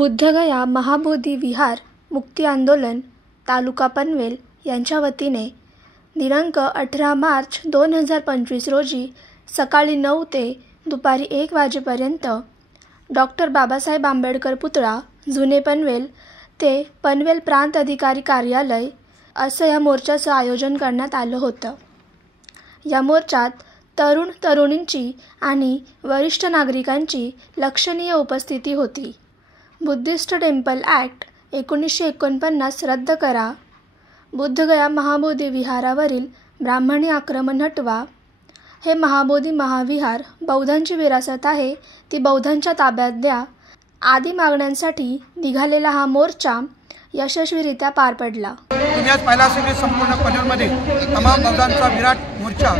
बुद्धगया महाबोधी विहार मुक्ती आंदोलन तालुका पनवेल यांच्या वतीने दिनांक 18 मार्च 2025 रोजी सकाळी 9 ते दुपारी 1 वाजेपर्यंत डॉक्टर बाबासाहेब आंबेडकर पुतळा जुने पनवेल ते पनवेल प्रांत अधिकारी कार्यालय असं या मोर्चाचं आयोजन करण्यात आलं होतं। या मोर्चात तरुण तरुणींची आणि वरिष्ठ नागरिकांची लक्षणीय उपस्थिती होती। बुद्धिस्ट टेम्पल ॲक्ट 1949 रद्द करा, बुद्धगया महाबोधी विहारावरील ब्राह्मणी आक्रमण हटवा, हे महाबोधी महाविहार बौद्धांची विरासत आहे, ती बौद्धांच्या ताब्यात द्या आदी मागण्यांसाठी निघालेला हा मोर्चा यशस्वीरित्या पार पडला। तुम्ही आज पाहिला असेल की संपूर्ण पनवेलमध्ये तमाम बौद्धांचा विराट मोर्चा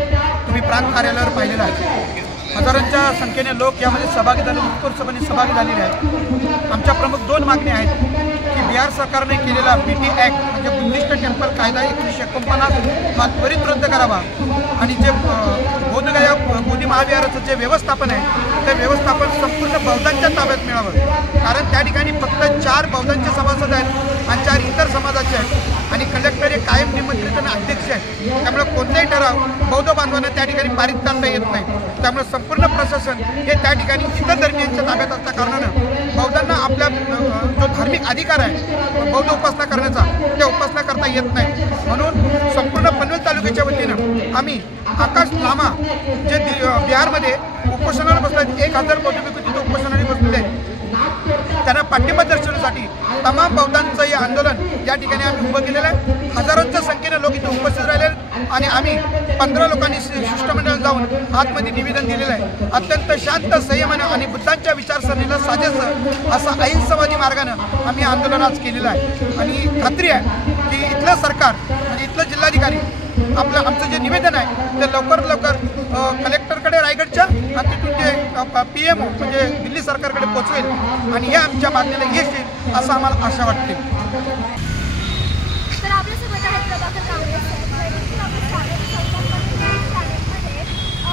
तुम्ही प्रांत कार्यालयावर पाहिलेला आहे। हजारांच्या संख्येने लोक यामध्ये सहभागी झाले, उत्स्फूर्तपणे सहभागी झालेले आहेत। आमच्या प्रमुख दोन मागण्या आहेत की बिहार सरकारने केलेला BT ॲक्ट म्हणजे बुद्धिस्ट टेम्पल कायदा 1949 हा त्वरित रद्द करावा आणि जे बोधगया बोधी महाविहाराचं जे व्यवस्थापन आहे ते व्यवस्थापन संपूर्ण बौद्धांच्या ताब्यात मिळावं। कारण त्या ठिकाणी फक्त 4 बौद्धांचे सभासद आहेत आणि 4 इतर समाजाचे आहेत आणि कलेक्टर हे कायम निमंत्रित आणि अध्यक्ष आहेत। त्यामुळे कोणताही ठराव बौद्ध बांधवांना त्या ठिकाणी पारित करता येत नाही। त्यामुळे संपूर्ण प्रशासन हे त्या ठिकाणी इतर धर्मीयांच्या ताब्यात असल्या कारणानं बौद्धांना आपला जो धार्मिक अधिकार आहे बौद्ध उपासना करण्याचा त्या उपासना करता येत नाही। म्हणून संपूर्ण पनवेल तालुक्याच्या वतीनं आम्ही आकाश लामा जे बिहारमध्ये उपोषणाला बसले 1000 बौद्ध भिक्खू तिथे उपोषणाला बसलेले आहेत, त्यांना पाठिंबा दर्शवण्यासाठी तमाम बौद्धांचं हे आंदोलन या ठिकाणी आम्ही उभं केलेलं आहे। हजारोंच्या संख्येने लोक इथे उपस्थित राहिले आणि आम्ही 15 लोकांनी शिष्टमंडळ जाऊन आतमध्ये निवेदन दिलेलं आहे। अत्यंत शांत संयमानं आणि बुद्धांच्या विचारसरणीला साजेसं असा अहिंसावादी मार्गानं आम्ही आंदोलन आज केलेलं आहे आणि खात्री आहे की इथलं सरकार म्हणजे इथलं जिल्हाधिकारी आमचं जे निवेदन आहे ते लवकर कलेक्टरकडे रायगडच्या आणि तिथून ते PMO म्हणजे दिल्ली सरकारकडे पोहोचवेल आणि हे आमच्या मागणीला यश येईल असं आम्हाला आशा वाटते। तर आपल्यासोबत आहेत प्रभाकर कांबळे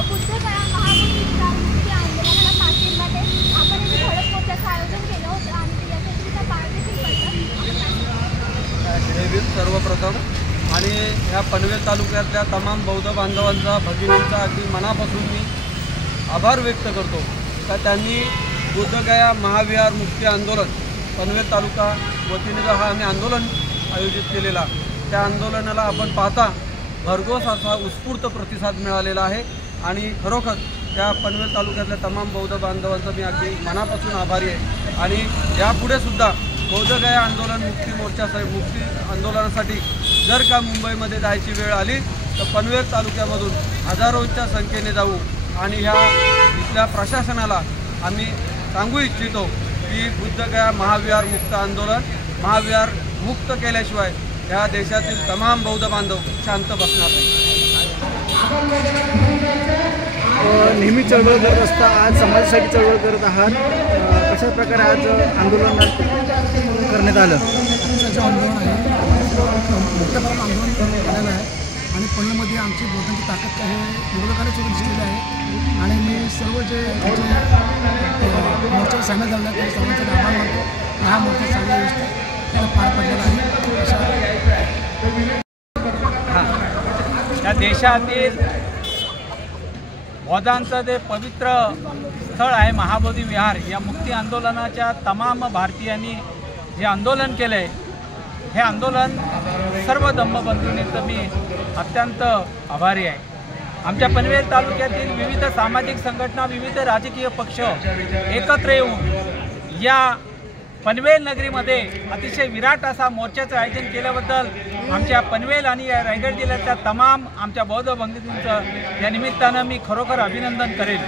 बुद्धगया महाबोधी विहार मुक्ती आंदोलनाला पाठिंबा देत आपण इथे धडक मोर्चाचं आयोजन केलं होतं आणि याच्याचा पार देखील पडला। सर्वप्रथम आणि या पनवेल तालुक्यातल्या तमाम बौद्ध बांधवांचा भगिनींचा अगदी मनापासून मी आभार व्यक्त करतो का त्यांनी बुद्धगया महाविहार मुक्ती आंदोलन पनवेल तालुका वतीने जो हा आम्ही आंदोलन आयोजित केलेला त्या आंदोलनाला आपण पाहता भरघोस असा उत्स्फूर्त प्रतिसाद मिळालेला आहे आणि खरोखर त्या पनवेल तालुक्यातल्या तमाम बौद्ध बांधवांचा मी अगदी मनापासून आभारी आहे आणि यापुढे सुद्धा बौद्धगया आंदोलन मुक्ती आंदोलनासाठी जर का मुंबईमध्ये जायची वेळ आली तर पनवेल तालुक्यामधून हजारोंच्या संख्येने जाऊ आणि ह्या इथल्या प्रशासनाला आम्ही सांगू इच्छितो की बुद्धगया महाविहार मुक्त आंदोलन महाविहार मुक्त केल्याशिवाय या देशातील तमाम बौद्ध बांधव शांत बसणार नाही। नेहमी चळवळ करत असता आज समाजासाठी चळवळ करत आहात, कशा प्रकारे आज आंदोलन करण्यात आलं? आंदोलन आहे मोठ्या प्रमाणात आंदोलन झालेलं आहे आणि पनवेलमध्ये आमची बौद्धांची ताकद आहे विरोधकाला चोरून दिसलेली आहे आणि मी सर्व जे मोर्चावर सामील झालेला आहे सर्वांचा आभार मानतो। हा मोर्चा चांगल्या व्यवस्थित पार पडलेला आहे। या देशातील बौद्धांचं जे पवित्र स्थळ आहे महाबोधी विहार या मुक्ती आंदोलनाच्या तमाम भारतीयांनी जे आंदोलन केलं आहे हे आंदोलन सर्व धम्मबंधूंचं मी अत्यंत आभारी आहे। आमच्या पनवेल तालुक्यातील विविध सामाजिक संघटना विविध राजकीय पक्ष एकत्र येऊन या पनवेल नगरीमध्ये अतिशय विराट असा मोर्चाचं आयोजन केल्याबद्दल आमच्या पनवेल आणि रायगड जिल्ह्यातल्या तमाम आमच्या बौद्ध बंधूंचं या निमित्तानं मी खरोखर अभिनंदन करेन।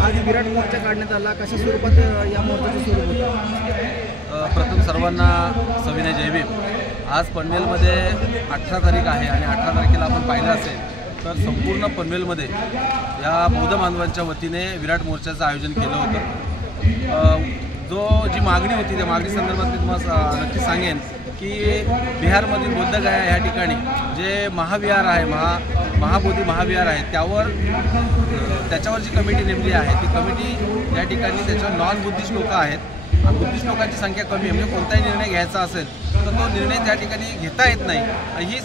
आज विराट मोर्चा काढण्यात आला, कशा स्वरूपात या मोर्चाचं स्वरूप होतं? प्रथम सर्वांना सविनय जय भीम। आज पनवेलमध्ये 18 तारीख आहे आणि 18 तारखेला आपण पाहिलं असेल तर संपूर्ण पनवेलमध्ये या बौद्ध बांधवांच्या वतीने विराट मोर्चाचं आयोजन केलं होतं। जी मागणी होती त्या मागणी संदर्भात मी तुम्हाला नक्की सांगेन की बिहारमधील बुद्धगया या ठिकाणी जे महाविहार आहे महाबोधी महाविहार आहे त्याच्यावर जी कमिटी नेमली आहे ती कमिटी या ठिकाणी त्याच्यावर नॉन बुद्धिस्ट लोक आहेत. बुद्धिस्ट लोकांची संख्या कमी आहे. म्हणजे कोणताही निर्णय घ्यायचा असेल तर तो निर्णय त्या ठिकाणी घेता येत नाही. ही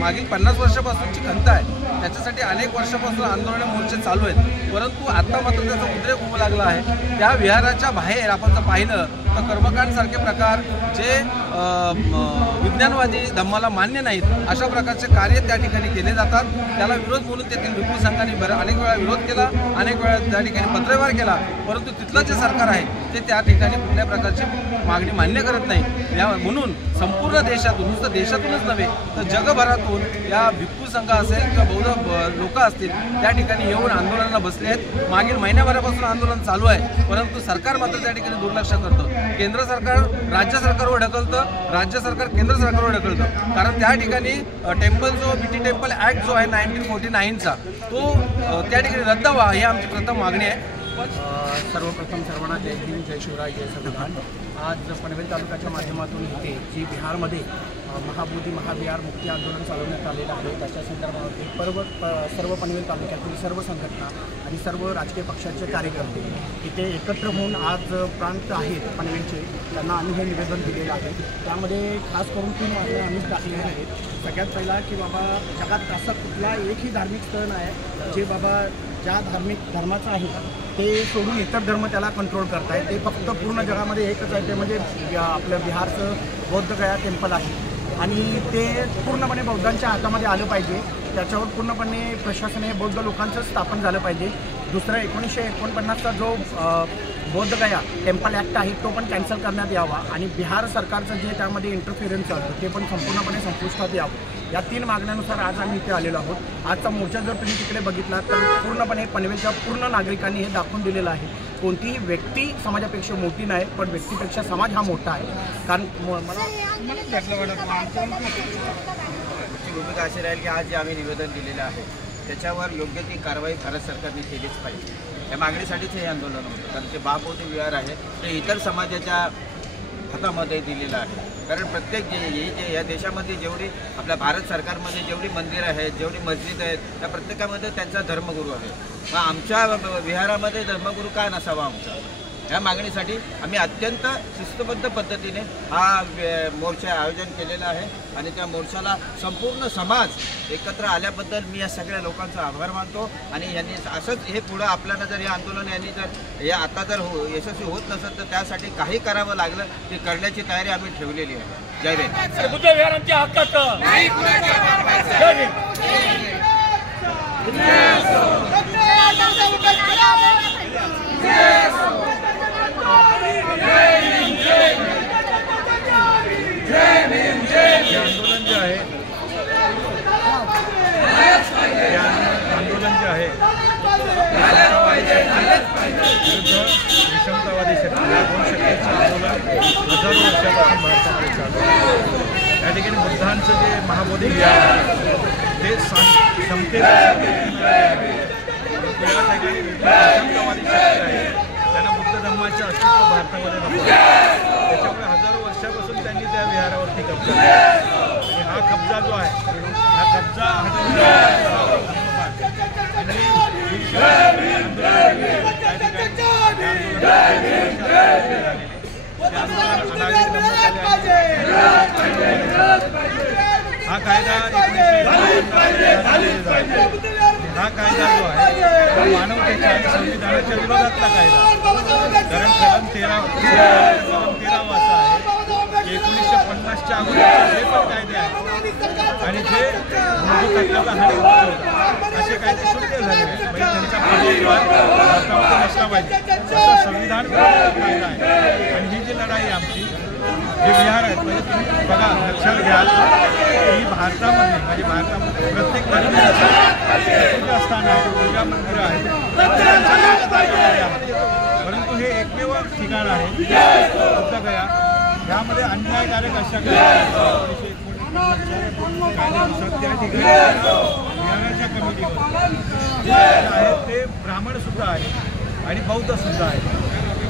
मागील 50 वर्षापासूनची खंत आहे. त्याच्यासाठी अनेक वर्षापासून आंदोलन मोर्चे चालू आहेत. परंतु आता मात्र त्याचा उद्रेक होऊ लागला आहे. त्या विहाराच्या बाहेर आपण जर पाहिलं तर कर्मकांडसारखे प्रकार जे विज्ञानवादी धम्माला मान्य नाहीत अशा प्रकारचे कार्य त्या ठिकाणी केले जातात. त्याला विरोध म्हणून तेथील भिक्खू संघाने अनेक वेळा विरोध केला, अनेक वेळा त्या ठिकाणी पत्रव्यवहार केला. परंतु तिथलं जे सरकार आहे ते त्या ठिकाणी कुठल्या प्रकारची मागणी मान्य करत नाही. म्हणून संपूर्ण देशातून, नुसतं देशातूनच नव्हे तर जगभरातून या भिक्खू संघ असेल किंवा बौद्ध लोक असतील त्या ठिकाणी येऊन आंदोलनाला बसले आहेत. मागील महिन्याभरापासून आंदोलन चालू आहे. परंतु सरकार मात्र त्या ठिकाणी दुर्लक्ष करतं. केंद्र सरकार राज्य सरकारवर ढकलतं, राज्य सरकार केंद्र सरकारवर ढकलतं. कारण त्या ठिकाणी टेम्पल जो BT टेम्पल ॲक्ट जो आहे 1949चा तो त्या ठिकाणी रद्द व्हावा ही आमची प्रथम मागणी आहे. सर्वप्रथम सर्वांना जय भीम, जय शिवराय, जय संविधान. आज पनवेल तालुक्याच्या माध्यमातून इथे जी बिहारमध्ये महाबोधी महाविहार मुक्ती आंदोलन चालवण्यात आलेलं आहे त्याच्या संदर्भात सर्व पनवेल तालुक्यातील सर्व संघटना आणि सर्व राजकीय पक्षाचे कार्यकर्ते इथे एकत्र होऊन आज प्रांत आहेत पनवेलचे त्यांना आम्ही हे निवेदन दिलेलं आहे. त्यामध्ये खास करून 3 मागण्या आम्ही टाकलेल्या आहेत. सगळ्यात पहिला की बाबा जगात असा कुठला एकही धार्मिक स्थळ नाही जे बाबा ज्या धर्माचं आहे ते सोडून इतर धर्म त्याला कंट्रोल करताय. ते फक्त पूर्ण जगामध्ये एकच आहे, ते म्हणजे आपलं बिहारचं बौद्धगया टेम्पल आहे आणि ते पूर्णपणे बौद्धांच्या हातामध्ये आलं पाहिजे. त्याच्यावर पूर्णपणे प्रशासन हे बौद्ध लोकांचं स्थापन झालं पाहिजे. दुसरं 1949चा जो बौद्धगया टेम्पल ॲक्ट आहे तो पण कॅन्सल करण्यात यावा आणि बिहार सरकारचं जे त्यामध्ये इंटरफिरन्स चालतं ते पण संपूर्णपणे संपुष्टात यावं. या 3 मागण्यानुसार आज आम्ही इथे आलेलो आहोत. आजचा मोर्चा जर तुम्ही तिकडे बघितला तर पूर्णपणे पनवेलच्या पूर्ण नागरिकांनी हे दाखवून दिलेलं आहे. कोणतीही व्यक्ती समाजापेक्षा मोठी नाही, पण व्यक्तीपेक्षा समाज हा मोठा आहे. कारण भूमिका अशी राहील की आज जे आम्ही निवेदन दिलेलं आहे त्याच्यावर योग्य ती कारवाई भारत सरकारने केलीच पाहिजे. या मागणीसाठीच हे आंदोलन होतं. कारण ते महाबोधी विहार आहे ते इतर समाजाच्या हातामध्ये दिलेलं आहे. कारण प्रत्येक जे या देशामध्ये जेवढी आपल्या भारत सरकारमध्ये जेवढी मंदिरं आहेत, जेवढी मस्जिद आहेत, त्या प्रत्येकामध्ये त्यांचा धर्मगुरू आहे. मग आमच्या विहारामध्ये धर्मगुरू का नसावा आमचा? या मागणीसाठी आम्ही अत्यंत शिस्तबद्ध पद्धतीने हा मोर्चा आयोजन केलेला आहे आणि त्या मोर्चाला संपूर्ण समाज एकत्र आल्याबद्दल मी या सगळ्या लोकांचा आभार मानतो. आणि यांनी असंच हे पुढं आपल्याला जर हे आंदोलन यांनी जर हे आता जर यशस्वी होत नसेल तर त्यासाठी काही करावं लागलं ते करण्याची तयारी आम्ही ठेवलेली आहे. जय भीम. बुद्ध विहार आमच्या हक्काचं नाही. जय भीम. आंदोलन जे आहे विषमतावादी शक्ती या 2 शक्तीचं आंदोलन हजारो वर्षापासून भारतामध्ये चालू आहे. या ठिकाणी बुद्धांचं जे महाबोधी विहार आहे ते समतेचं या ठिकाणी विषमतावादी शक्ती आहे. त्यांना बुद्ध धर्माचे अस्तित्व भारतामध्ये नको. त्याच्यामुळे हजारो वर्षापासून त्यांनी त्या विहारावरती कब्जा केला आणि हा कब्जा जो आहे हा कब्जा हा कायदा हा कायदा जो आहे मानवतेच्या आणि संविधानाच्या विरोधातला कायदा. कारण कलम 13 असा आहे की 1950च्या अगोदरचे जे पण कायदे आहेत आणि जे मूलभूत हक्काला हानी पोहोचवतात असे कायदे शून्य झाले आहेत. म्हणजे त्यांचा प्रभाव भारतामध्ये नसला पाहिजे असं संविधान कायदा आहे. आणि ही जी लढाई आमची जे विहार आहेत म्हणजे तुम्ही बघा लक्षात घ्याल ही भारतामध्ये म्हणजे भारतामध्ये प्रत्येक पूजा स्थान आहे, पूजा मंदिरं आहेत, परंतु हे एकमेव ठिकाण आहे बुद्धगया. यामध्ये अन्यायकारक अशा त्या ठिकाणी विहाराच्या कमिटीवर जे आहेत ते ब्राह्मणसुद्धा आहे आणि बौद्धसुद्धा आहे.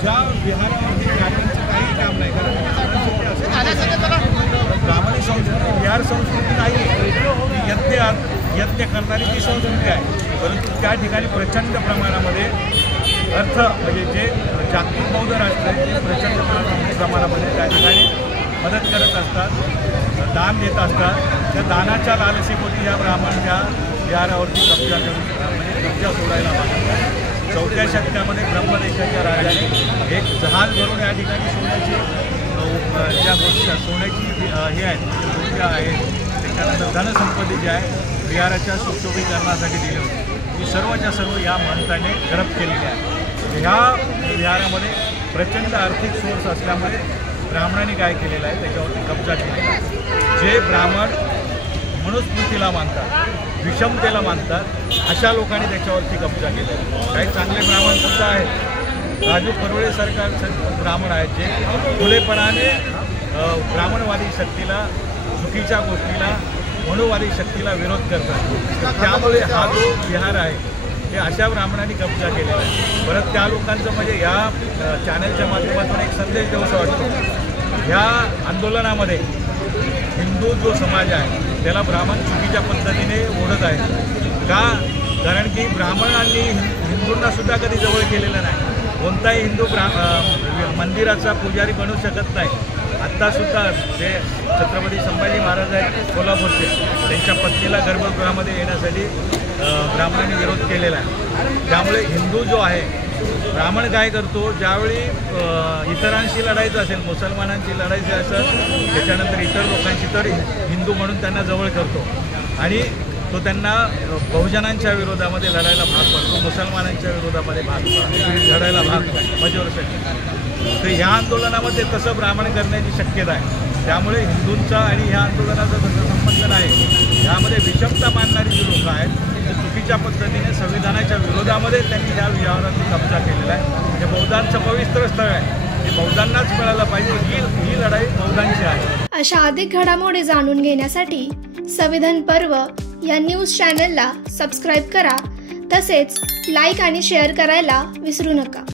ज्या विहारामध्ये ब्राह्मणांचं काही काम नाही कारण ब्राह्मणी संस्कृती विहार संस्कृती नाही. यज्ञ यज्ञ करणारी ती संस्कृती आहे, परंतु त्या ठिकाणी प्रचंड प्रमाणामध्ये म्हणजे जे जागतिक बौद्ध राष्ट्र आहे ते प्रचंड प्रमाणामध्ये त्या ठिकाणी मदत करत असतात, दान देत असतात. त्या दानाच्या लालसेपोटी या ब्राह्मण या विहारावरती कब्जा सोडायला लागतात. 4थ्या शतकामध्ये ब्रह्मदेशाच्या राजाने एक जहाज भरून या ठिकाणी सोन्याची ज्या गोष्टी सोन्याची हे आहेत गोष्टी आहेत, त्याच्यानंतर धनसंपत्ती जी आहे विहाराच्या सुशोभीकरणासाठी दिली होती, ती सर्वच्या सर्व या महंताने हडप केलेली आहे. ह्या विहारामध्ये प्रचंड आर्थिक सोर्स असल्यामुळे ब्राह्मणांनी काय केलेलं आहे त्याच्यावरती कब्जा केलेला आहे. जे ब्राह्मण मनुस्मृतीला मानतात, विषमतेला मानतात, अशा लोकांनी त्याच्यावरती कब्जा केला आहे. काही चांगले ब्राह्मणसुद्धा आहेत. राजू परवळेसारखा ब्राह्मण आहेत जे खुलेपणाने ब्राह्मणवादी शक्तीला, चुकीच्या गोष्टीला, मनुवादी शक्तीला विरोध करतात. त्यामुळे हा जो विहार आहे हे अशा ब्राह्मणांनी कब्जा केलेला आहे. परत त्या लोकांचं म्हणजे या चॅनलच्या माध्यमातून एक संदेश देऊसा वाटतो. ह्या आंदोलनामध्ये हिंदू जो समाज आहे त्याला ब्राह्मण चुकीच्या पद्धतीने ओढत आहे. का? कारण की ब्राह्मणांनी हिंदूंनासुद्धा कधी जवळ केलेलं नाही. कोणताही हिंदू मंदिराचा पुजारी बनू शकत नाही. आत्तासुद्धा जे छत्रपती संभाजी महाराज आहेत कोल्हापूरचे, त्यांच्या पत्नीला गर्भगृहामध्ये येण्यासाठी ब्राह्मणांनी विरोध केलेला आहे. त्यामुळे हिंदू जो आहे, ब्राह्मण काय करतो, ज्यावेळी इतरांशी लढायचं असेल, मुसलमानांशी लढायचं असेल, त्याच्यानंतर इतर लोकांशी, तर हिंदू म्हणून त्यांना जवळ करतो आणि तो त्यांना बहुजनांच्या विरोधामध्ये लढायला भाग पडतो, मुसलमानांच्या विरोधामध्ये लढायला भाग मेजॉरिटी. तर ह्या आंदोलनामध्ये तसं ब्राह्मण करण्याची शक्यता आहे. त्यामुळे हिंदूंचा आणि ह्या आंदोलनाचा तसा संबंध नाही. ह्यामध्ये विषमता मानणारी जी लोकं आहेत ते चुकीच्या पद्धतीने संविधानाच्या विरोधामध्ये त्यांनी ह्या विहाराचा कब्जा केलेला आहे. हे बौद्धांचं पवित्र स्थळ आहे, हे बौद्धांनाच मिळालं पाहिजे. ही लढाई बौद्धांची आहे. अशा अधिक घडामोडी जाणून घेण्यासाठी संविधान पर्व या न्यूज चॅनलला सबस्क्राईब करा, तसेच लाईक आणि शेअर करायला विसरू नका.